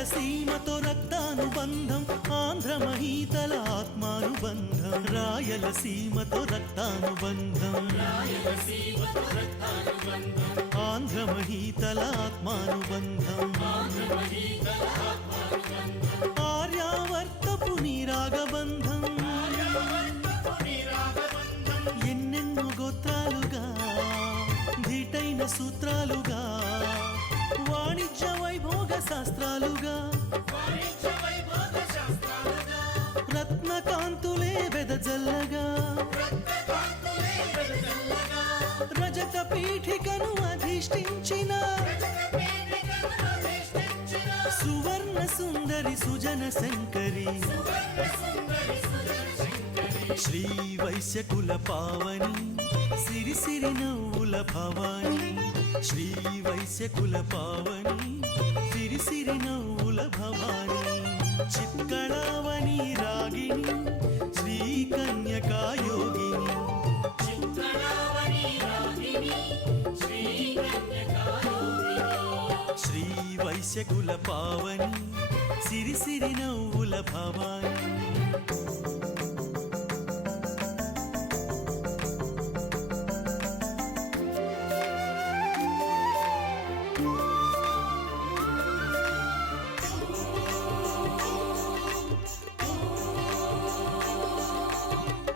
రాయలసీమతో రక్తానుబంధం ఆంధ్ర మహీతల ఆత్మానుబంధం రాయలసీమతో రక్తానుబంధం ఆంధ్ర మహీతల ఆత్మానుబంధం ఆర్యావర్తపు నీరాగబంధం ఎన్నెన్నో గోత్రాలుగా ధీటైన సూత్రాలుగా వాణిజ్య వైభోగ శాస్త్రాలుగా రత్నకాంతులే వెదజల్లగా రజత పీఠికను అధిష్ఠించిన సువర్ణ సుందరి సుజన శంకరి శ్రీ వైశ్యకుల పావని సిరి సిరి నవ్వుల భవాని శ్రీ వైశ్యకుల పావని సిరి సిరి నవ్వుల భవాని చిత్కళావని రాగిణి శ్రీ కన్యకాయోగిని శ్రీ వైశ్యకుల పావని సిరి సిరి నవ్వుల భవాని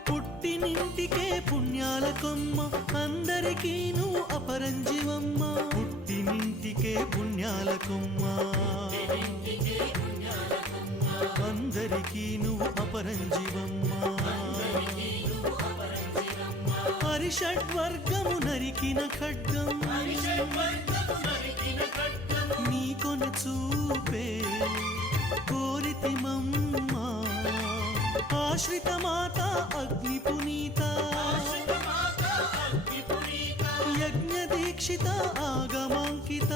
పుట్టినింటికే పుణ్యాల కొమ్మ అందరికీ నువ్వు అపరంజివమ్మ పుట్టినింటికే పుణ్యాల కొమ్మ అందరికీ నువ్వు అపరంజివమ్మ హరిషడ్వర్గము నరికిన ఖడ్గం నీ కొన చూపే కోరితిమమ్మ ఆశ్రిత మాత అగ్ని పునీత యజ్ఞ దీక్షిత ఆగమాంకిత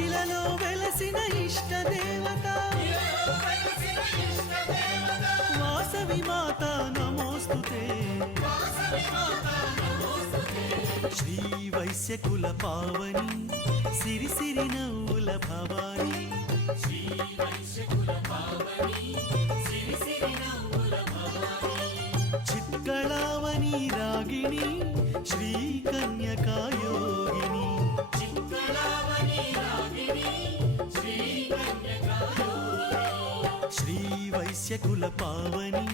ఇలలో వెలసిన ఇష్ట దేవత వాసవి మాత నమోస్తుతే శ్రీ వైశ్యకుల పావని సిరి సిరి నవ్వుల భవాని చిత్కళావని రాగిణి శ్రీ కన్యకాయోగిని శ్రీ వైశ్యకుల పావని